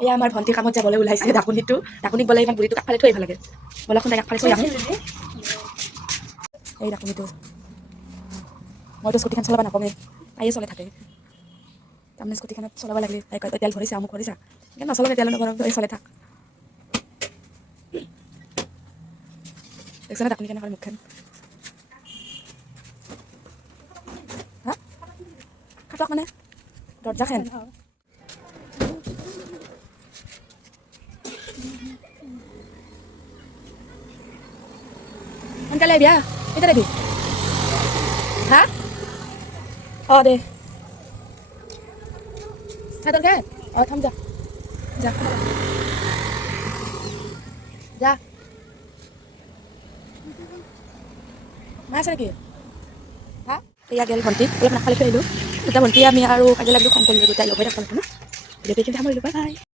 এয়া আমাৰ ভণ্টি কামত যাবলৈ ওলাইছে ডাকুনিক গ'লে ইমান বুঢ়ীটোক আগফালে থৈ আহিব লাগে ব'লকচোন তাইক আগফালে থৈ আহোঁ এই ডাকুনিটো মইতো স্কুটিখন চলাব নাপামেই তাইয়ে চলাই থাকে তাৰমানে স্কুটিখনত চলাব লাগিলে তাই কয় তই তেল ভৰিছা মোক ভৰিছা কিন্তু নচলালে তেল নভৰাওঁ তই চলাই থাক দেখছানে ডাকুনি কেনেকৈ মুখখন হা খাটক মানে দৰ্জাখন সোনকালে আহিবি হা কেতিয়া আহিবি হা অঁ দে তোৰ ঘৰ অঁ থাম যা যা যা মা আছে নেকি হা এয়া গেল ভণ্টি অলপ নাখালে থৈ আহিলোঁ দুটা ভণ্টি আমি আৰু কাজিয়া লাগিলোঁ খং কৰিলোঁ দুটাই লগ হৈ থাকোঁ না ভিডিঅ'টো এইখিনিতে সামৰিলোঁ বাই বাই